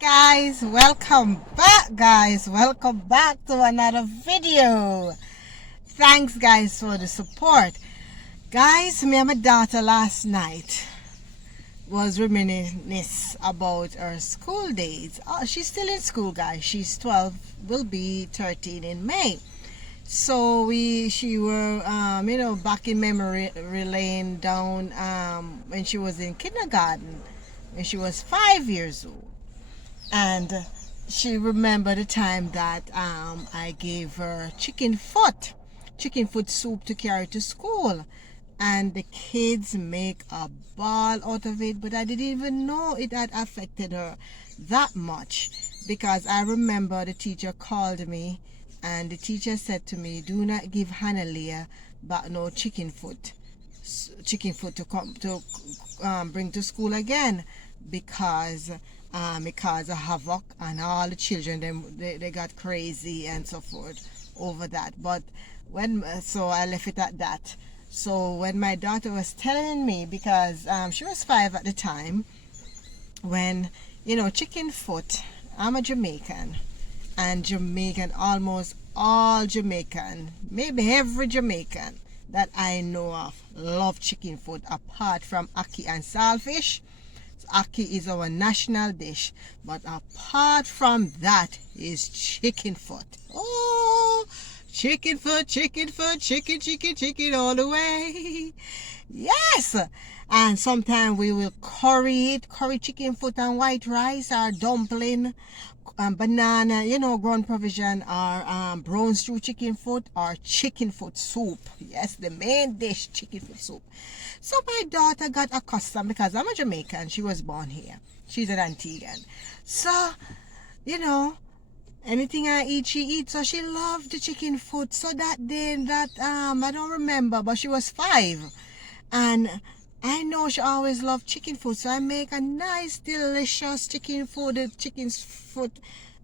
guys, welcome back to another video. Thanks guys for the support. Guys, me and my daughter last night was reminiscing about her school days. She's still in school, guys. She's 12, will be 13 in May. So she were back in memory lane down when she was in kindergarten, when she was 5 years old. And she remembered the time that I gave her chicken foot soup to carry to school, and the kids make a ball out of it, but I didn't even know it had affected her that much, because I remember the teacher called me and the teacher said to me, do not give Hannah back no chicken foot to come to bring to school again, because it caused a havoc and all the children they got crazy and so forth over that. But so I left it at that. So when my daughter was telling me, because she was 5 at the time, when chicken foot, I'm a Jamaican, and almost all Jamaican, maybe every Jamaican that I know of, love chicken foot, apart from ackee and saltfish. Ackee is our national dish, but apart from that is chicken foot. Oh, chicken foot, chicken all the way. Yes. And sometimes we will curry chicken foot and white rice, or dumpling, banana, ground provision, or brown stew chicken foot, or chicken foot soup. Yes, the main dish, chicken foot soup. So my daughter got accustomed, because I'm a Jamaican, she was born here, she's an Antiguan. So, anything I eat, she eats. So she loved the chicken foot. So that day, I don't remember, but she was 5, and I know she always loved chicken foot. So I make a nice, delicious chicken foot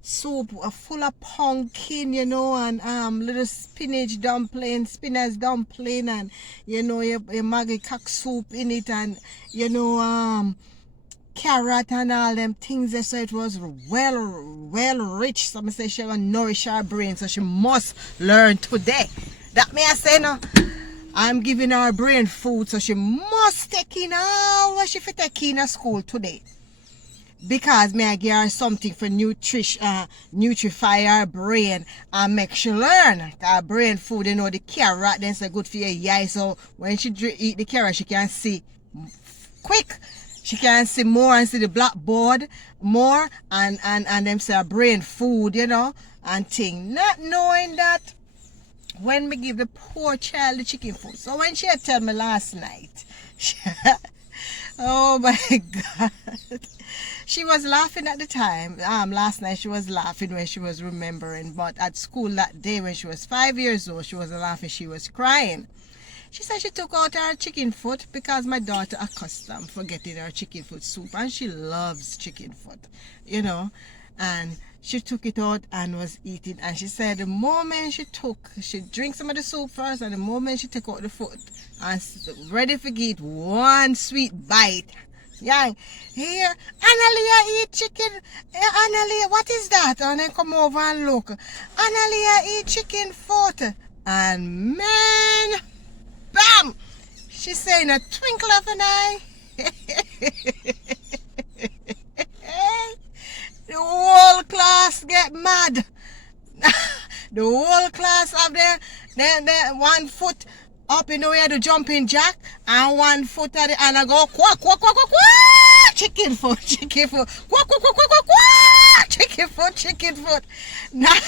soup, full of pumpkin, and little spinach dumpling, and your Maggie cock soup in it, and carrot and all them things. So it was well rich. So I say she will nourish her brain, so she must learn today. That me I say no. I'm giving her brain food, so she must take in all what she fit take in school today. Because may I give her something for nutrify her brain and make she learn. Her brain food, the carrot, then so good for your eye. So when she eat the carrot, she can see quick. She can see more and see the blackboard more, and them say her brain food, and thing. Not knowing that when we give the poor child the chicken food. So when she had told me last night, oh my God. She was laughing at the time. Last night she was laughing when she was remembering. But at school that day when she was 5 years old, she wasn't laughing, she was crying. She said she took out her chicken foot because my daughter accustomed for getting her chicken foot soup. And she loves chicken foot, And she took it out and was eating. And she said the moment she drank some of the soup first, and the moment she took out the foot and ready to get one sweet bite. Yeah, here, Analia eat chicken. Analia, what is that? And then come over and look. Analia eat chicken foot. And man, bam! She say in a twinkle of an eye. The whole class get mad. The whole class up there, then 1 foot up in the way of the jumping jack, and 1 foot at the, and I go quack, quack, quack, quack, quack, chicken foot, quack, quack, quack, quack, quack, quack, chicken foot. Now,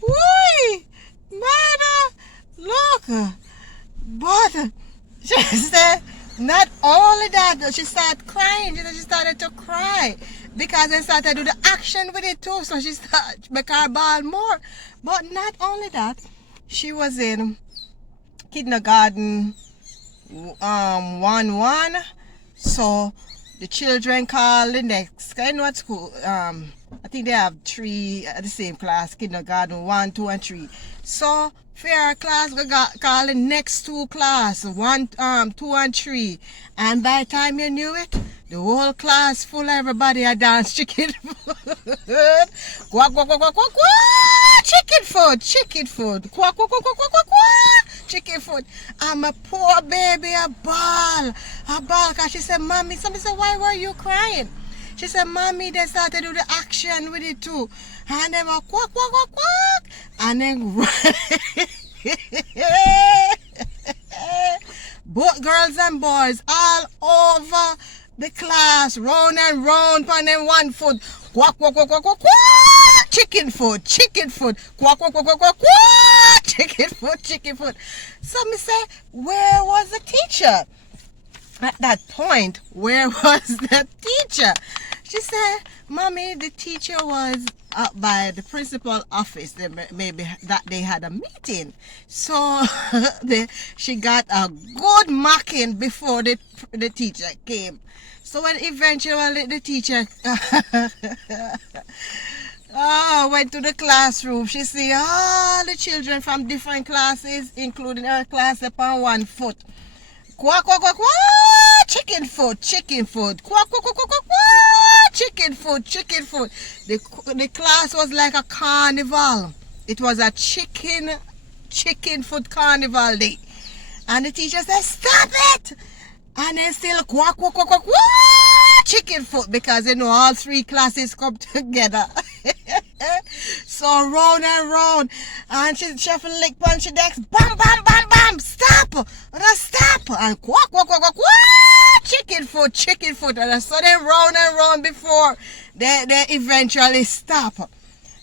whee, mother, look, but she said, not only that, she started crying. She started to cry because I started to do the action with it too. So she started make her ball more. But not only that, she was in kindergarten 1-1. So the children call the next, what school? I think they have 3 at the same class, kindergarten 1, 2, and 3. So Fair class, we got calling next two class, 1, 2 and 3. And by the time you knew it, the whole class full, everybody had dance chicken food. Quack, quack, quack, quack, quack, quack. Chicken food, chicken food. Quack, quack, quack, quack, quack, quack, quack. Chicken food. And my poor baby, a ball. Cause she said, Mommy, somebody said, why were you crying? She said, Mommy, they started to do the action with it too. And they were quack, quack, quack, quack. And then both girls and boys all over the class, round and round on them one foot. Quack, quack, quack, quack, quack, quack. Chicken food, chicken food. Quack, quack, quack, quack, quack, quack. Chicken food, chicken food. So me say, where was the teacher? At that point, where was the teacher? She said, Mommy, the teacher was up by the principal office. Maybe that they had a meeting. So she got a good marking before the teacher came. So when eventually the teacher went to the classroom, she see all the children from different classes, including her class, upon one foot. Quack, quack, quack, quack, chicken food, chicken food. Quack, quack, quack, quack, quack, quack, chicken food, chicken food. The class was like a carnival. It was a chicken food carnival day. And the teacher said, stop it! And then still quack, quack, quack, quack, quack, chicken food, because you know all three classes come together. So round and round, and she flick punch the decks, bam, bam, bam, bam, stop, stop, and quack, quack, quack, quack, quack, chicken food, and I saw them round and round before they eventually stop.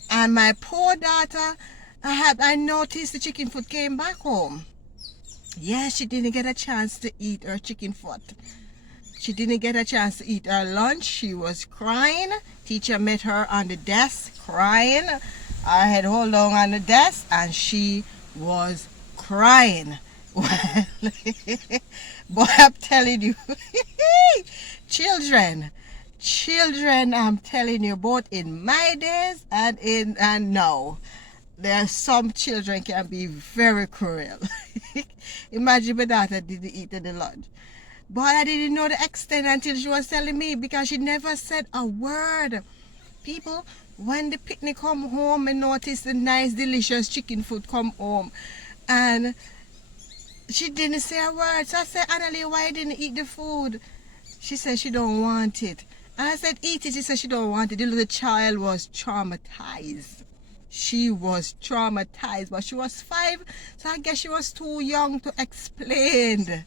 And my poor daughter, I noticed the chicken food came back home. Yes, she didn't get a chance to eat her chicken foot. She didn't get a chance to eat her lunch. She was crying. Teacher met her on the desk crying. I had hold on the desk and she was crying. Well, boy, I'm telling you, children, I'm telling you, both in my days and now, there are some children can be very cruel. Imagine my daughter didn't eat the lunch. But I didn't know the extent until she was telling me, because she never said a word. People, when the picnic come home, I noticed the nice, delicious chicken food come home. And she didn't say a word. So I said, Annalie, why didn't you eat the food? She said she don't want it. And I said, eat it. She said she don't want it. The little child was traumatized. She was traumatized, but she was 5, so I guess she was too young to explain.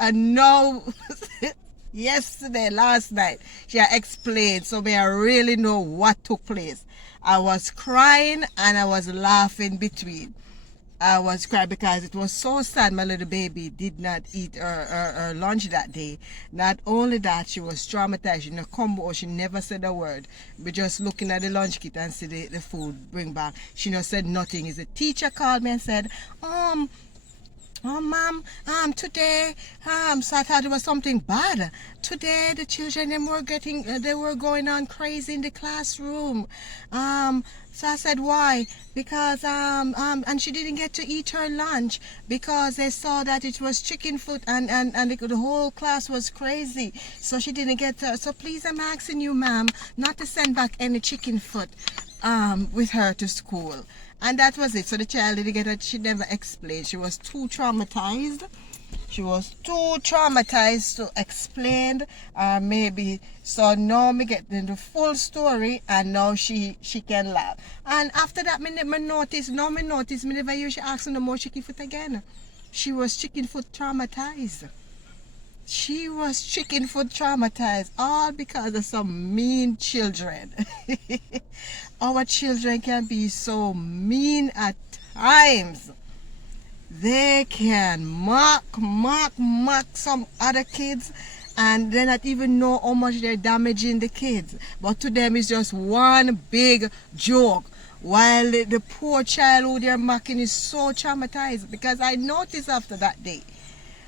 And now, last night, she had explained, so may I really know what took place. I was crying and I was laughing between. I was crying because it was so sad my little baby did not eat her lunch that day. Not only that, she was traumatized. She didn't come out, she never said a word. We just looking at the lunch kit and see the food bring back. She not said nothing. The teacher called me and said, oh, ma'am, today, so I thought it was something bad. Today, the children, they were going on crazy in the classroom. So I said, why? Because, and she didn't get to eat her lunch because they saw that it was chicken food and the whole class was crazy. So she didn't get to, so please, I'm asking you, ma'am, not to send back any chicken food, with her to school. And that was it. So the child didn't get it. She never explained. She was too traumatized. She was too traumatized to explain. Maybe. So now me get the full story, and now she can laugh. And after that, me notice. Me never hear she ask no more chicken foot again. She was chicken foot traumatized. She was chicken food traumatized, all because of some mean children. Our children can be so mean at times. They can mock some other kids, and they not even know how much they're damaging the kids. But to them, it's just one big joke. While the poor child who they're mocking is so traumatized, because I noticed after that day,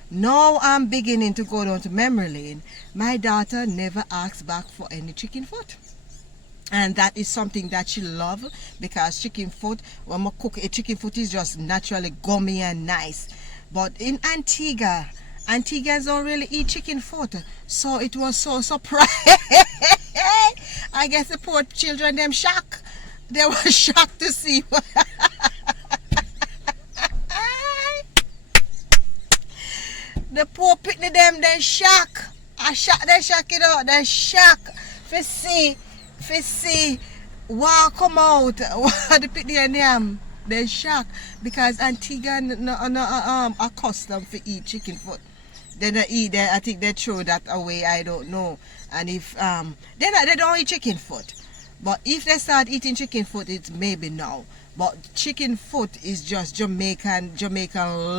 now I'm beginning to go down to memory lane. My daughter never asks back for any chicken foot. and that is something that she love, because chicken foot, when we cook it, chicken foot is just naturally gummy and nice. But in Antiguans don't really eat chicken foot, so it was so surprised. I guess the poor children, them shocked. They were shocked to see what the poor pitney them, they shock. They shock it out. They shock. For see what come out. What the pitney and them. They shock because Antigua no accustomed to eat chicken foot. They don't eat that. I think they throw that away. I don't know. And if they don't eat chicken foot. But if they start eating chicken foot, it's maybe now. But chicken foot is just Jamaican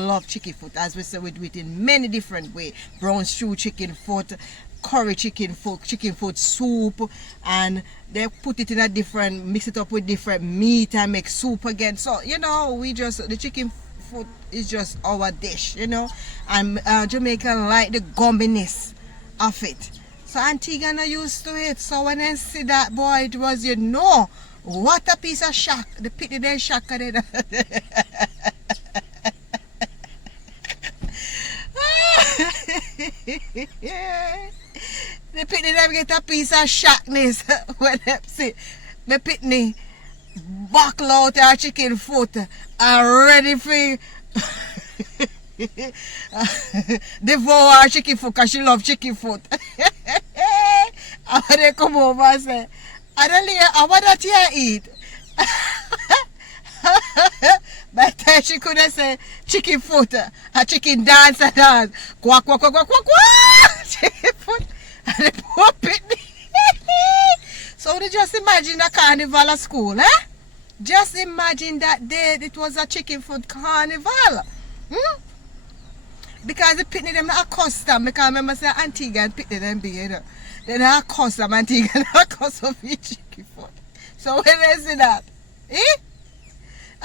love chicken foot, as we say, we do it in many different ways. Brown stew chicken foot, curry chicken foot soup, and they put it in a different, mix it up with different meat and make soup again. So you know, the chicken foot is just our dish, you know, and Jamaican like the gumminess of it. So Antigua not used to it. So when I see that, boy, it was, you know, what a piece of shock. The pity they shock at it. The pity them get a piece of shockness when they see the pitney buckle out her chicken foot and ready for devour her chicken foot, because she love chicken foot. And when they come over and say, I want that you eat. By the time she couldn't say chicken foot, a chicken dance and dance. Quack, quack, quack, quack, quack, quack. Chicken foot. And the poor pitney. So they just imagine a carnival at school, eh? Just imagine that day it was a chicken foot carnival. Because the pitney them not accustomed. Because I remember saying Antigua and pitney them be, you know. They're not accustomed, Antigua and not accustomed to eat chicken foot. So when they see that,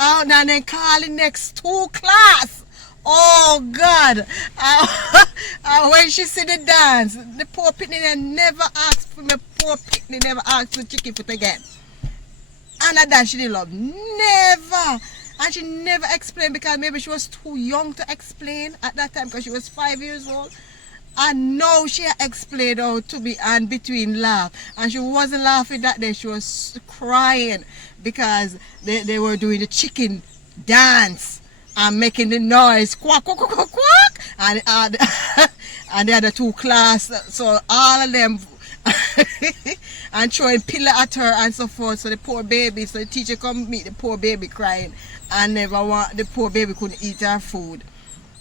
oh, now they calling next 2 class. Oh God. When she see the dance, the poor pitney never asked for me. Poor pitney never asked for chicken foot again. And that dance she didn't love. Never. And she never explained, because maybe she was too young to explain at that time, because she was 5 years old. And now she explained out to me, and between laugh. And she wasn't laughing that day, she was crying, because they were doing the chicken dance and making the noise, quack, quack, quack, quack, quack. And the other 2 class, so all of them and throwing pillow at her and so forth. So the poor baby, so the teacher come meet the poor baby crying, and the poor baby couldn't eat her food.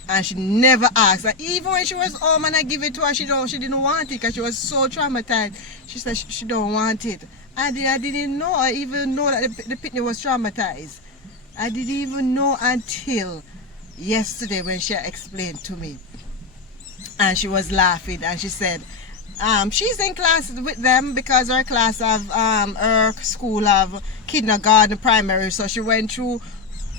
And she never asked. And even when she was home and I give it to her, she didn't want it, because she was so traumatized. She said she don't want it. I didn't know. I even know that the pitney was traumatized. I didn't even know until yesterday when she explained to me. And she was laughing, and she said she's in class with them, because her class have her school have kindergarten, primary. So she went through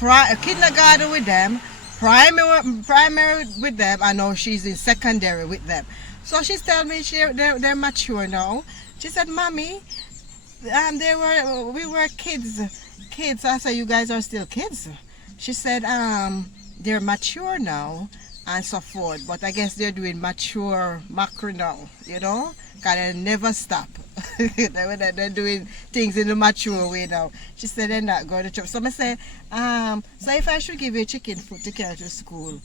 kindergarten with them, primary with them, and now she's in secondary with them. So she's telling me they're mature now. She said, Mommy, we were kids. I said, you guys are still kids. She said, they're mature now and so forth, but I guess they're doing mature macro now, you know, because they never stop. They're doing things in the mature way now. She said they're not going to church. So I said, so if I should give you chicken food to carry to school,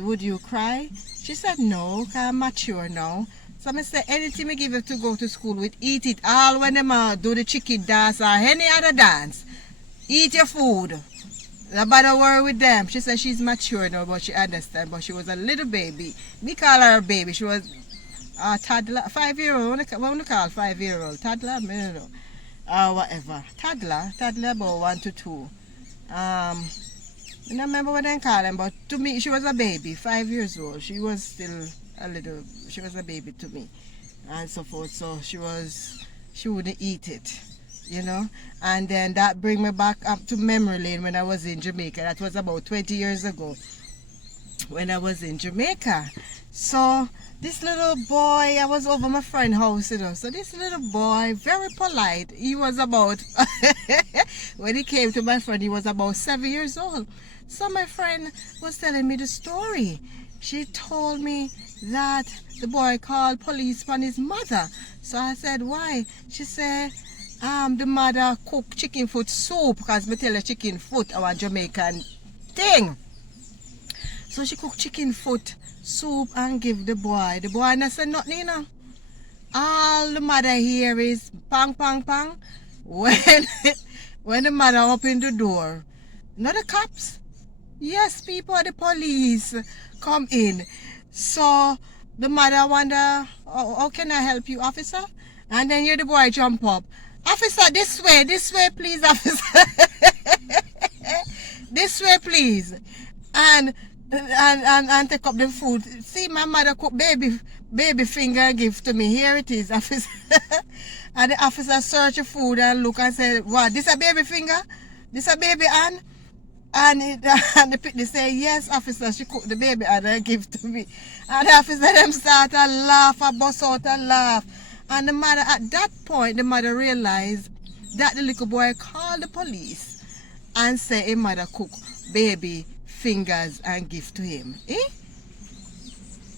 would you cry? She said no, because I'm mature now. So I said, anything I give you to go to school with, eat it. All when them do the chicken dance or any other dance, eat your food. No bother worry with them. She said she's mature now, but she understands. But she was a little baby. We call her a baby. She was a toddler, 5-year-old. What we call 5-year-old? Toddler? I don't know. Whatever. Toddler about 1 to 2. I don't remember what they call them, but to me, she was a baby, 5 years old. She was still she was a baby to me. And so forth. So she wouldn't eat it. You know, and then that bring me back up to memory lane when I was in Jamaica. That was about 20 years ago when I was in Jamaica. So This little boy, I was over my friend's house, you know. So this little boy, very polite. He was about, when he came to my friend, he was about 7 years old. So my friend was telling me the story. She told me that the boy called police on his mother. So I said, why? She said, the mother cooked chicken foot soup, because me tell her chicken foot, our Jamaican thing. So she cooked chicken foot soup and give the boy. The boy not say nothing, you know. All the mother hear is pang, pang, pang. When the mother opened the door, not the cops. Yes, people, the police come in. So the mother wonder, oh, how can I help you, officer? And then hear the boy jump up. Officer, this way, please, officer. This way, please. And take up the food. See, my mother cook baby finger give to me. Here it is, officer. And the officer search the food and look and say, what, this a baby finger? This a baby hand? And the picnic say, yes, officer, she cooked the baby and give to me. And the officer them start to laugh, a bust out a laugh. And the mother, at that point, the mother realized that the little boy called the police and say his mother cook baby fingers and give to him. Eh?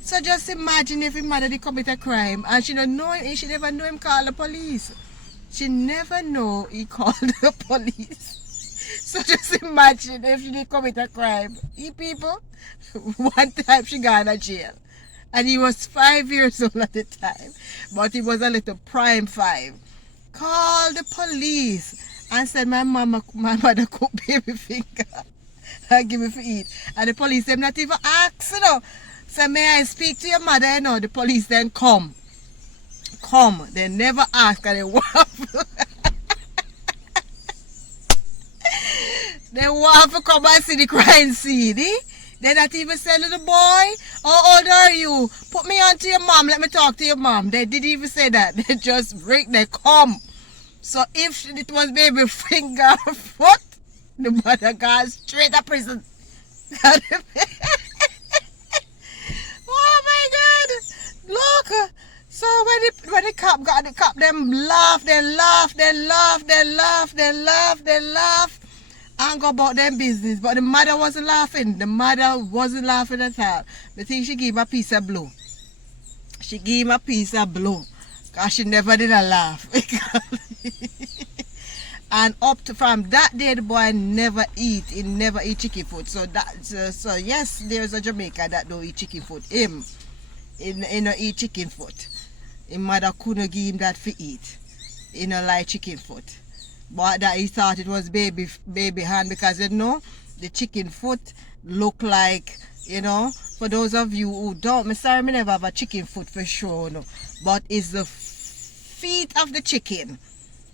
So just imagine if his mother did commit a crime and she don't know him, she never know him call the police. She never know he called the police. So just imagine if she did commit a crime. He people, one time she got in jail. And he was 5 years old at the time. But he was a little prime 5. Called the police and said my mother cooked baby finger and give me for eat. And the police them not even ask, you know. So may I speak to your mother, you know. The police then come. They never ask and they waffle. They want to come and see the crime scene, eh? They not even say, little boy, how old are you? Put me on to your mom, let me talk to your mom. They didn't even say that. They just they come. So if it was baby finger foot, the mother goes straight to prison. Oh my God. Look. So when the cop got the cop, them laugh, and go about their business. But the mother wasn't laughing. The mother wasn't laughing at all. The thing, she gave him a piece of blow. She gave him a piece of blow. Because she never did a laugh. And from that day, the boy never eat. He never eat chicken foot. So so yes, there's a Jamaican that don't eat chicken foot. Him, he don't eat chicken foot. His mother couldn't give him that for eat. He don't like chicken foot. But that he thought it was baby hand, because you know the chicken foot look like, you know, for those of you who don't, me sorry, me never have a chicken foot for sure, no, but it's the feet of the chicken.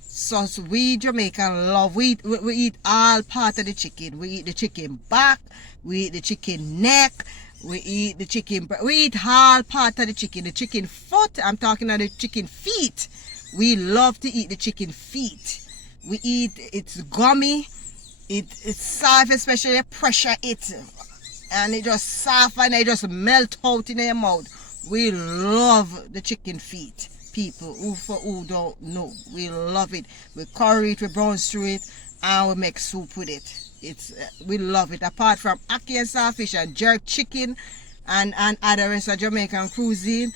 So we Jamaican love, we eat all part of the chicken. We eat the chicken back, we eat the chicken neck, we eat the chicken, we eat all part of the chicken. The chicken foot, I'm talking about the chicken feet. We love to eat the chicken feet. We eat, it's gummy, it's soft, especially pressure it, and it just soft and it just melt out in your mouth. We love the chicken feet, people who don't know. We love it. We curry it, we brown stew it, and we make soup with it. We love it. Apart from ackee and saltfish and jerk chicken and other rest of Jamaican cuisine,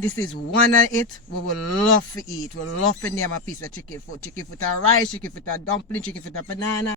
this is one of it. We will love to eat. We will love to name a piece of chicken foot and rice, chicken foot and dumpling, chicken foot and banana.